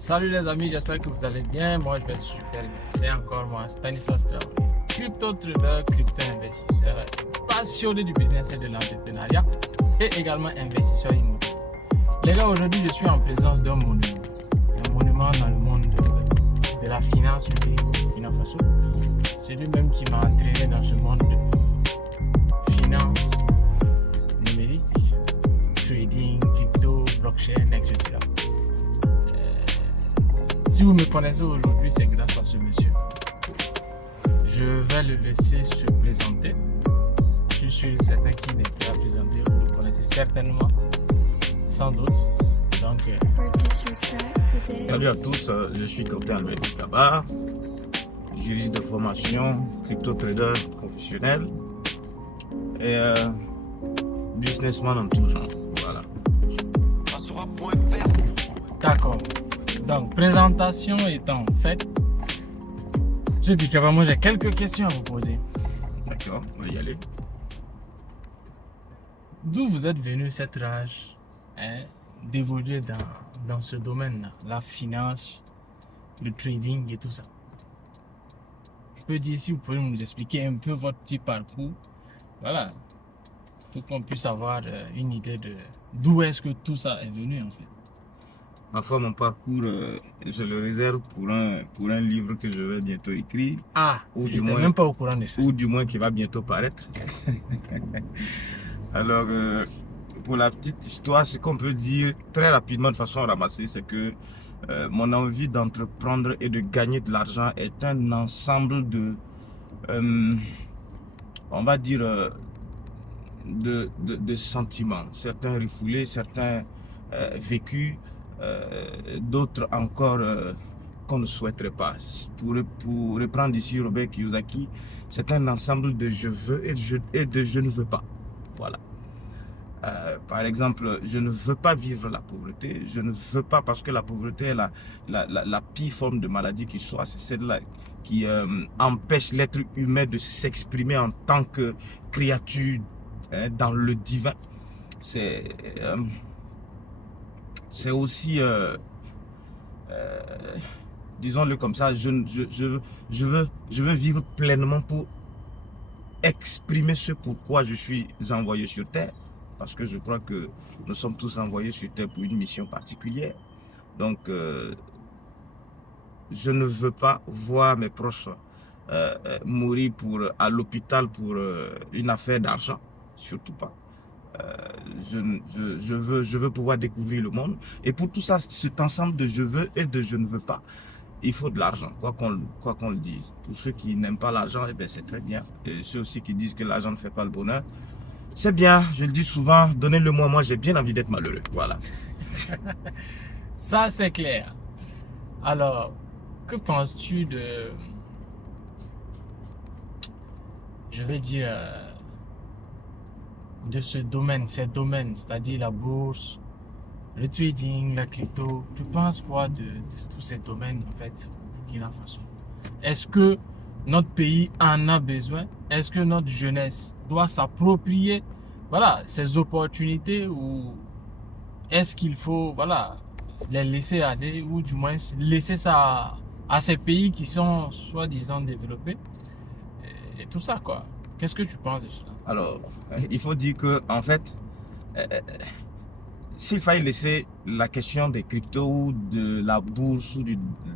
Salut les amis, j'espère que vous allez bien. Moi, je vais super bien. C'est encore moi, Stanislas Traoré, crypto trader, crypto investisseur, passionné du business et de l'entrepreneuriat et également investisseur immobilier. Les gars, aujourd'hui, je suis en présence d'un monument. Un monument dans le monde de la finance du pays, Burkina Faso. C'est lui-même qui m'a entraîné dans ce monde de finance numérique, trading, crypto, blockchain, etc. Si vous me connaissez aujourd'hui, c'est grâce à ce monsieur. Je vais le laisser se présenter. Je suis certain qu'il n'est plus à présenter. Vous le connaissez certainement, sans doute. Donc, salut à tous, je suis Quentin Albert Kaba, juriste de formation, crypto trader professionnel et businessman en tout genre. Voilà. d'accord. Donc, présentation étant faite, M. Bikaba, moi j'ai quelques questions à vous poser. D'accord, on va y aller. D'où vous êtes venu cette rage d'évoluer dans ce domaine-là, la finance, le trading et tout ça? Je peux dire si vous pouvez nous expliquer un peu votre petit parcours, voilà, pour qu'on puisse avoir une idée de d'où est-ce que tout ça est venu en fait. Ma foi, mon parcours, je le réserve pour un livre que je vais bientôt écrire. Ah, ou je n'étais même pas au courant de ça. Ou du moins qui va bientôt paraître. Alors, pour la petite histoire, ce qu'on peut dire très rapidement de façon ramassée, c'est que mon envie d'entreprendre et de gagner de l'argent est un ensemble de, on va dire, de sentiments. Certains refoulés, certains vécus, d'autres encore qu'on ne souhaiterait pas. Pour reprendre ici Robert Kiyosaki, c'est un ensemble de je veux et de je ne veux pas. Voilà. Par exemple, je ne veux pas vivre la pauvreté. Je ne veux pas parce que la pauvreté est la pire forme de maladie qui soit. C'est celle-là qui empêche l'être humain de s'exprimer en tant que créature dans le divin. C'est aussi, disons-le comme ça, je veux vivre pleinement pour exprimer ce pourquoi je suis envoyé sur Terre. Parce que je crois que nous sommes tous envoyés sur Terre pour une mission particulière. Donc, je ne veux pas voir mes proches mourir à l'hôpital pour une affaire d'argent, surtout pas. Je veux pouvoir découvrir le monde. Et pour tout ça, cet ensemble de je veux et de je ne veux pas, il faut de l'argent, quoi qu'on le dise. Pour ceux qui n'aiment pas l'argent, eh c'est très bien. Et ceux aussi qui disent que l'argent ne fait pas le bonheur, c'est bien, je le dis souvent, donnez-le-moi, moi j'ai bien envie d'être malheureux. Voilà. Ça, c'est clair. Alors, que penses-tu je vais dire, de ces domaines, c'est-à-dire la bourse, le trading, la crypto? Tu penses quoi de tous ces domaines en fait au Burkina Faso? Est-ce que notre pays en a besoin? Est-ce que notre jeunesse doit s'approprier, voilà, ces opportunités, ou est-ce qu'il faut, voilà, les laisser aller, ou du moins laisser ça à ces pays qui sont soi-disant développés et tout ça quoi? Qu'est-ce que tu penses de cela? Alors, il faut dire que en fait, s'il fallait laisser la question des cryptos ou de la bourse ou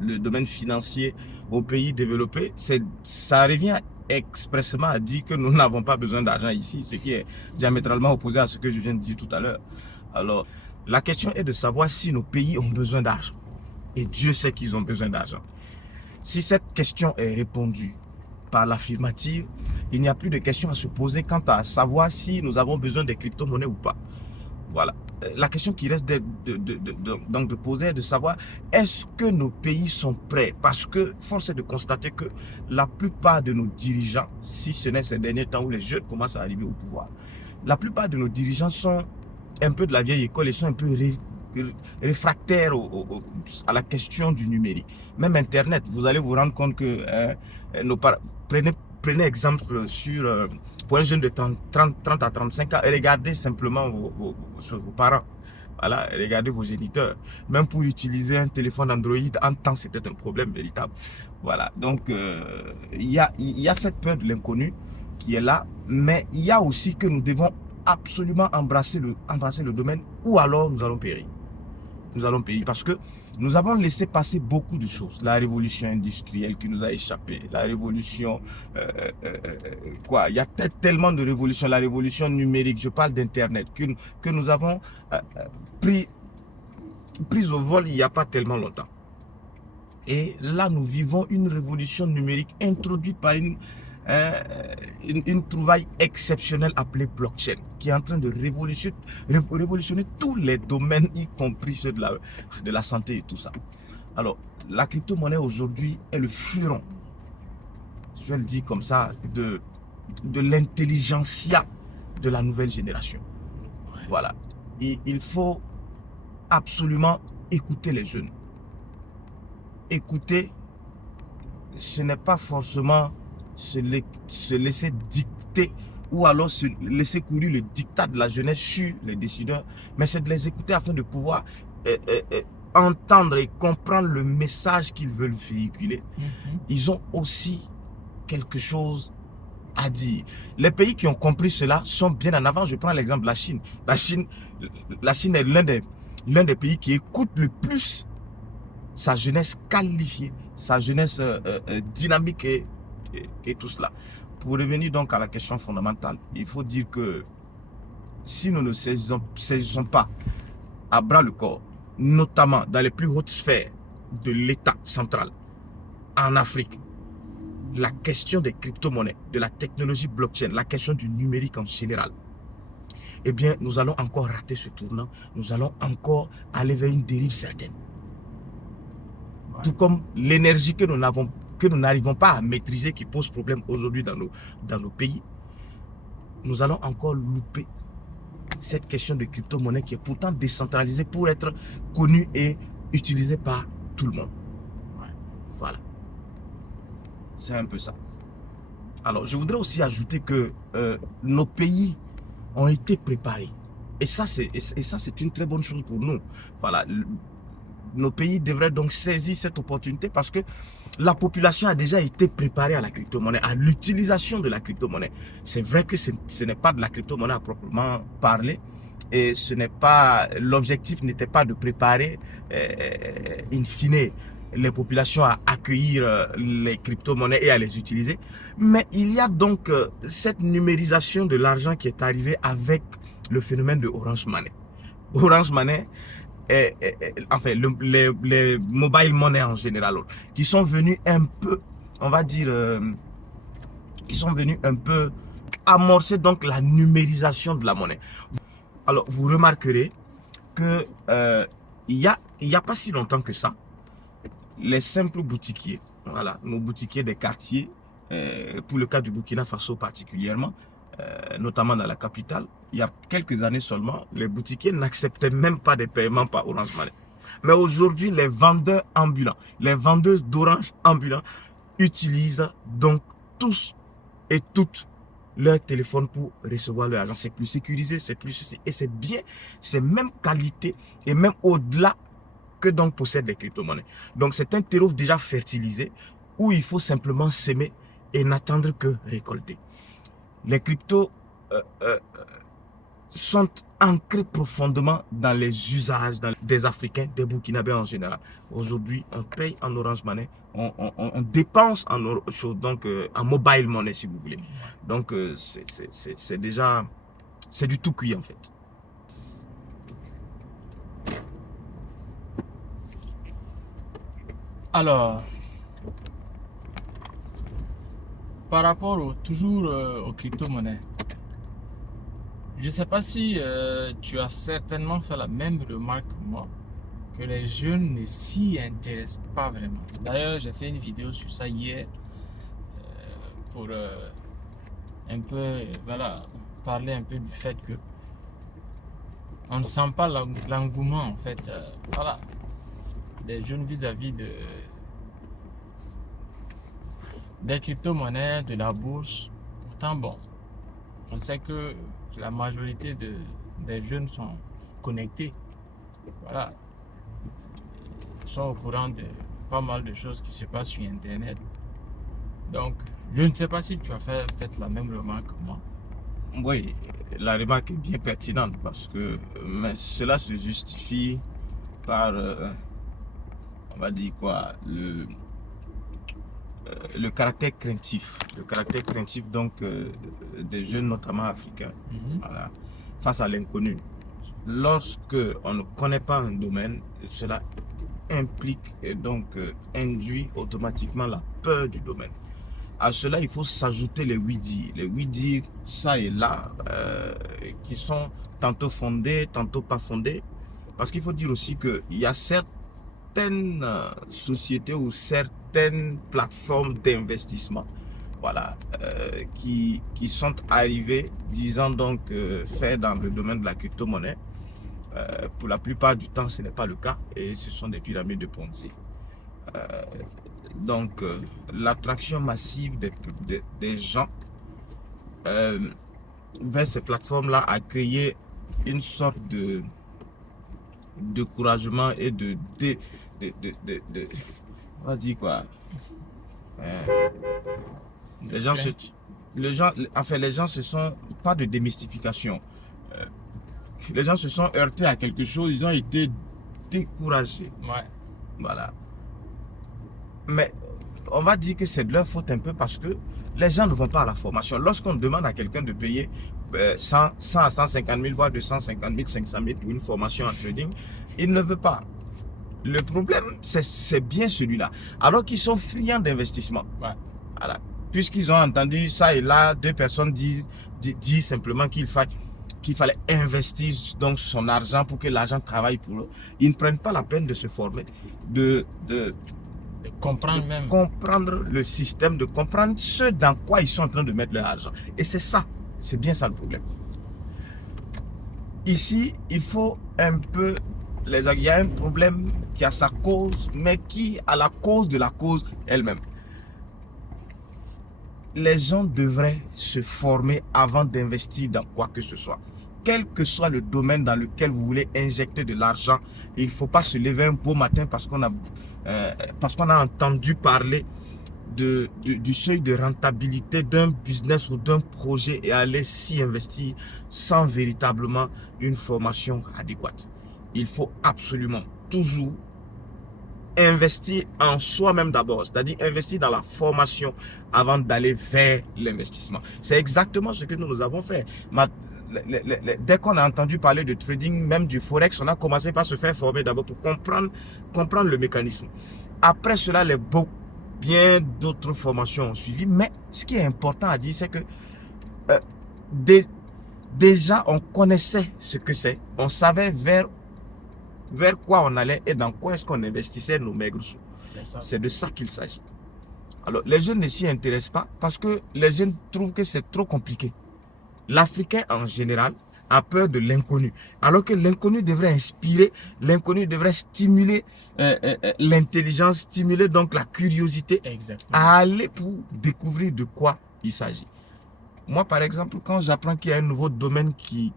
le domaine financier aux pays développés, ça revient expressément à dire que nous n'avons pas besoin d'argent ici, ce qui est diamétralement opposé à ce que je viens de dire tout à l'heure. Alors, la question est de savoir si nos pays ont besoin d'argent. Et Dieu sait qu'ils ont besoin d'argent. Si cette question est répondue par l'affirmative, il n'y a plus de questions à se poser quant à savoir si nous avons besoin des crypto-monnaies ou pas. Voilà. La question qui reste donc de poser est de savoir est-ce que nos pays sont prêts? Parce que force est de constater que la plupart de nos dirigeants, si ce n'est ces derniers temps où les jeunes commencent à arriver au pouvoir, la plupart de nos dirigeants sont un peu de la vieille école et sont un peu réfractaires à la question du numérique. Même Internet, vous allez vous rendre compte que prenez exemple pour un jeune de 30 à 35 ans et regardez simplement vos parents. Voilà, regardez vos géniteurs. Même pour utiliser un téléphone Android, en temps, c'était un problème véritable. Voilà, donc il y a cette peur de l'inconnu qui est là, mais il y a aussi que nous devons absolument embrasser le domaine ou alors nous allons périr. Nous allons payer parce que nous avons laissé passer beaucoup de choses. La révolution industrielle qui nous a échappé, la révolution, quoi, il y a tellement de révolutions, la révolution numérique, je parle d'Internet, que nous avons pris au vol il n'y a pas tellement longtemps. Et là, nous vivons une révolution numérique introduite par une trouvaille exceptionnelle appelée blockchain, qui est en train de révolutionner tous les domaines, y compris ceux de la santé et tout ça. Alors, la crypto-monnaie aujourd'hui est le fleuron, je vais le dire comme ça, de l'intelligentsia de la nouvelle génération. Voilà. Et il faut absolument écouter les jeunes. Écouter, ce n'est pas forcément se laisser dicter ou alors se laisser courir le diktat de la jeunesse sur les décideurs, mais c'est de les écouter afin de pouvoir entendre et comprendre le message qu'ils veulent véhiculer. Ils ont aussi quelque chose à dire. Les pays qui ont compris cela sont bien en avant. Je prends l'exemple de la Chine. La Chine est l'un des pays qui écoute le plus sa jeunesse qualifiée, sa jeunesse dynamique et tout cela. Pour revenir donc à la question fondamentale, il faut dire que si nous ne saisissons pas à bras le corps, notamment dans les plus hautes sphères de l'État central, en Afrique, la question des crypto-monnaies, de la technologie blockchain, la question du numérique en général, eh bien, nous allons encore rater ce tournant, nous allons encore aller vers une dérive certaine. Tout comme l'énergie que nous n'arrivons pas à maîtriser, qui pose problème aujourd'hui dans nos pays, nous allons encore louper cette question de crypto-monnaie qui est pourtant décentralisée pour être connue et utilisée par tout le monde. Voilà. C'est un peu ça. Alors, je voudrais aussi ajouter que nos pays ont été préparés. Et ça, c'est une très bonne chose pour nous. Voilà. Nos pays devraient donc saisir cette opportunité parce que la population a déjà été préparée à la crypto-monnaie, à l'utilisation de la crypto-monnaie. C'est vrai que ce n'est pas de la crypto-monnaie à proprement parler et l'objectif n'était pas de préparer in fine les populations à accueillir les crypto-monnaies et à les utiliser. Mais il y a donc cette numérisation de l'argent qui est arrivée avec le phénomène de Orange Money. Orange Money, enfin les mobile money en général, qui sont venus un peu, on va dire, qui sont venus un peu amorcer donc la numérisation de la monnaie. Alors vous remarquerez que il y a pas si longtemps que ça, les simples boutiquiers, voilà, nos boutiquiers des quartiers, pour le cas du Burkina Faso particulièrement, notamment dans la capitale, il y a quelques années seulement, les boutiquiers n'acceptaient même pas des paiements par Orange Money. Mais aujourd'hui, les vendeurs ambulants, les vendeuses d'Orange ambulants utilisent donc tous et toutes leur téléphone pour recevoir leur argent. C'est plus sécurisé, c'est plus ceci. Et c'est bien, c'est même qualité et même au-delà que donc possèdent les crypto-monnaies. Donc c'est un terreau déjà fertilisé où il faut simplement s'aimer et n'attendre que récolter. Les cryptos sont ancrés profondément dans les usages des Africains, des Burkinabés en général. Aujourd'hui, on paye en Orange Money, on dépense donc en mobile money si vous voulez. Donc c'est déjà, c'est du tout cuit en fait. Alors, par rapport toujours aux crypto-monnaies, je ne sais pas si tu as certainement fait la même remarque que moi, que les jeunes ne s'y intéressent pas vraiment. D'ailleurs, j'ai fait une vidéo sur ça hier pour un peu, voilà, parler un peu du fait que on ne sent pas l'engouement en fait, voilà, des jeunes vis-à-vis des crypto-monnaies, de la bourse. Pourtant, bon, on sait que la majorité des jeunes sont connectés Voilà. Ils sont au courant de pas mal de choses qui se passent sur Internet. Donc, je ne sais pas si tu as fait peut-être la même remarque que moi. Oui, la remarque est bien pertinente parce que mais cela se justifie par, on va dire quoi, le caractère craintif. Le caractère craintif donc des jeunes, notamment africains, voilà, face à l'inconnu. Lorsque on ne connaît pas un domaine, cela implique et donc induit automatiquement la peur du domaine. À cela, il faut s'ajouter les oui-dire. Les oui-dire, ça et là, qui sont tantôt fondés, tantôt pas fondés. Parce qu'il faut dire aussi qu'il y a certaines sociétés ou certaines plateformes d'investissement, voilà, qui sont arrivées, disant donc faire dans le domaine de la crypto-monnaie. Pour la plupart du temps, ce n'est pas le cas et ce sont des pyramides de Ponzi. Donc, l'attraction massive des gens vers ces plateformes-là a créé une sorte de découragement et on va dire quoi, les gens les gens se sont, pas de démystification, les gens se sont heurtés à quelque chose, ils ont été découragés. Ouais. Voilà. Mais on va dire que c'est de leur faute un peu parce que les gens ne vont pas à la formation. Lorsqu'on demande à quelqu'un de payer 100 à 150 000, voire 250 000, 500 000 pour une formation en trading, il ne veut pas. Le problème, c'est bien celui-là. Alors qu'ils sont friands d'investissement. Ouais. Voilà. Puisqu'ils ont entendu ça et là, deux personnes disent simplement qu'il fallait investir donc son argent pour que l'argent travaille pour eux. Ils ne prennent pas la peine de se former, de comprendre le système, de comprendre ce dans quoi ils sont en train de mettre leur argent. Et c'est ça, c'est bien ça le problème. Ici, il faut un peu, il y a un problème qui a sa cause, mais qui a la cause de la cause elle-même. Les gens devraient se former avant d'investir dans quoi que ce soit. Quel que soit le domaine dans lequel vous voulez injecter de l'argent, il ne faut pas se lever un beau matin parce qu'on a entendu parler du seuil de rentabilité d'un business ou d'un projet et aller s'y investir sans véritablement une formation adéquate. Il faut absolument toujours investir en soi-même d'abord, c'est-à-dire investir dans la formation avant d'aller vers l'investissement. C'est exactement ce que nous avons fait. Dès qu'on a entendu parler de trading, même du forex, on a commencé par se faire former d'abord pour comprendre le mécanisme. Après cela, bien d'autres formations ont suivi. Mais ce qui est important à dire, c'est que déjà, on connaissait ce que c'est. On savait vers quoi on allait et dans quoi est-ce qu'on investissait nos maigres sous. C'est de ça qu'il s'agit. Alors, les jeunes ne s'y intéressent pas parce que les jeunes trouvent que c'est trop compliqué. L'Africain, en général, a peur de l'inconnu. Alors que l'inconnu devrait inspirer, l'inconnu devrait stimuler l'intelligence, stimuler donc la curiosité. Exactement. À aller pour découvrir de quoi il s'agit. Moi, par exemple, quand j'apprends qu'il y a un nouveau domaine qui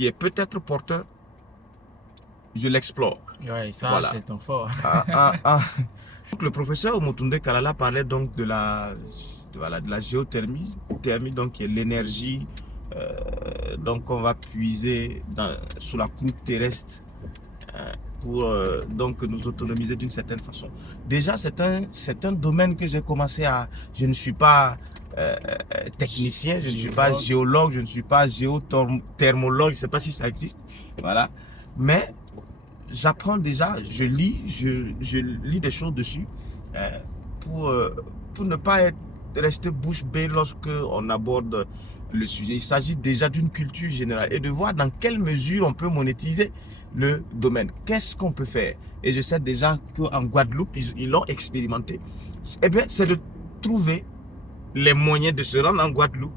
est peut-être porteur, je l'explore. Ouais, ça, voilà. C'est ton fort. Donc, le professeur Omotunde Kalala parlait donc de la géothermie, donc qui est l'énergie donc on va puiser sous la croûte terrestre pour donc nous autonomiser d'une certaine façon. Déjà, c'est un domaine que j'ai commencé à... Je ne suis pas technicien, je ne suis pas géologue, je ne suis pas géothermologue, je ne sais pas si ça existe. Voilà. Mais j'apprends déjà, je lis des choses dessus pour ne pas rester bouche bée lorsque on aborde le sujet. Il s'agit déjà d'une culture générale et de voir dans quelle mesure on peut monétiser le domaine. Qu'est-ce qu'on peut faire? Et je sais déjà qu'en Guadeloupe, ils l'ont expérimenté. Eh bien, c'est de trouver les moyens de se rendre en Guadeloupe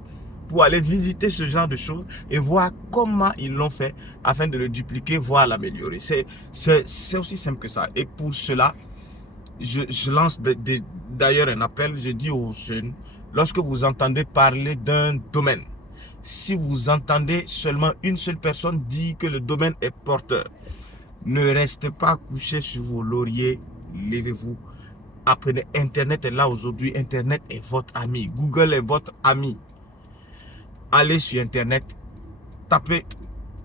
pour aller visiter ce genre de choses et voir comment ils l'ont fait afin de le dupliquer, voire l'améliorer. C'est aussi simple que ça. Et pour cela, je lance d'ailleurs un appel, je dis aux jeunes, lorsque vous entendez parler d'un domaine, si vous entendez seulement une seule personne dire que le domaine est porteur, Ne restez pas couché sur vos lauriers. Levez-vous. Apprenez. Internet est là aujourd'hui. Internet est votre ami. Google est votre ami. Allez sur Internet. Tapez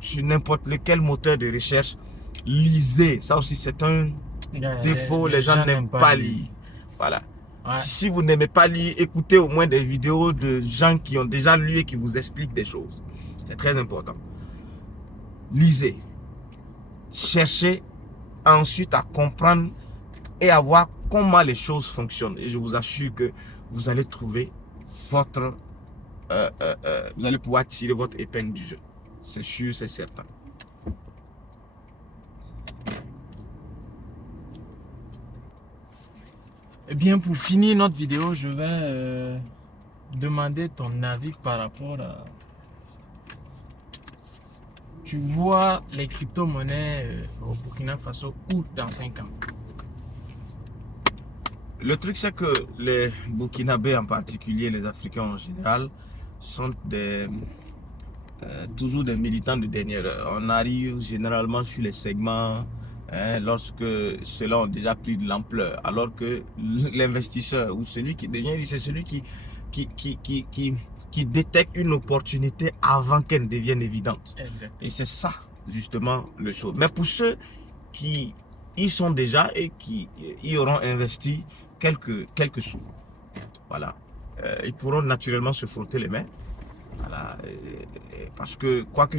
sur n'importe lequel moteur de recherche. Lisez. Ça aussi, c'est un défaut. Les gens n'aiment pas lire. Voilà. Ouais. Si vous n'aimez pas lire, écoutez au moins des vidéos de gens qui ont déjà lu et qui vous expliquent des choses. C'est très important. Lisez. Cherchez ensuite à comprendre et à voir comment les choses fonctionnent. Et je vous assure que vous allez trouver votre... vous allez pouvoir tirer votre épingle du jeu. C'est sûr, c'est certain. Eh bien, pour finir notre vidéo, je vais demander ton avis par rapport à... Tu vois les crypto-monnaies au Burkina Faso où dans 5 ans? Le truc, c'est que les Burkinabés en particulier, les Africains en général, sont toujours des militants de dernière heure. On arrive généralement sur les segments lorsque ceux-là ont déjà pris de l'ampleur. Alors que l'investisseur ou celui qui devient, c'est celui qui détecte une opportunité avant qu'elle ne devienne évidente. Exactement. Et c'est ça, justement, le chose. Mais pour ceux qui y sont déjà et qui y auront investi quelques sous, voilà, ils pourront naturellement se frotter les mains. Voilà, parce que quoi que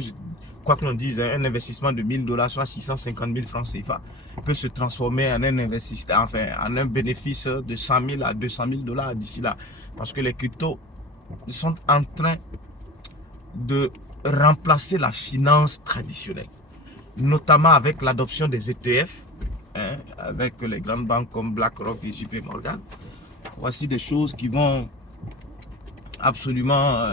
l'on dise, un investissement de 1000 $, soit 650 000 francs CFA, peut se transformer en un investissement, enfin, en un bénéfice de 100 000 à 200 000 $ d'ici là. Parce que les cryptos sont en train de remplacer la finance traditionnelle, notamment avec l'adoption des ETF, avec les grandes banques comme BlackRock et JP Morgan. Voici des choses qui vont absolument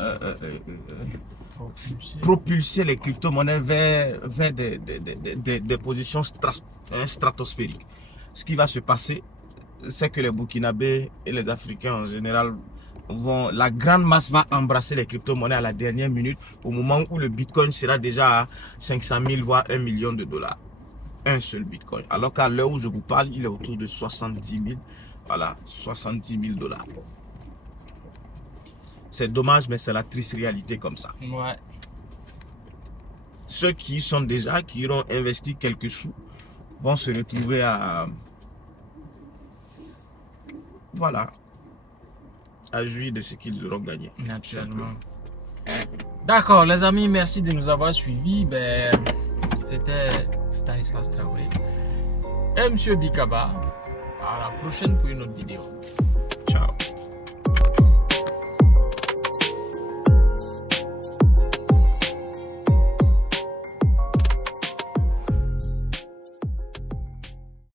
propulser les crypto-monnaies vers des positions stratosphériques. Ce qui va se passer, c'est que les Burkinabés et les Africains en général la grande masse va embrasser les crypto-monnaies à la dernière minute, au moment où le Bitcoin sera déjà à 500 000 voire 1 million de $. Un seul Bitcoin. Alors qu'à l'heure où je vous parle, il est autour de 70 000. Voilà, 70 000 $. C'est dommage, mais c'est la triste réalité comme ça. Ouais. Ceux qui sont déjà, qui auront investi quelques sous, vont se retrouver à... Voilà. À jouir de ce qu'ils auront gagné. Naturellement. D'accord, les amis, merci de nous avoir suivis. C'était Stanislas Traoré et Monsieur Bikaba. À la prochaine pour une autre vidéo.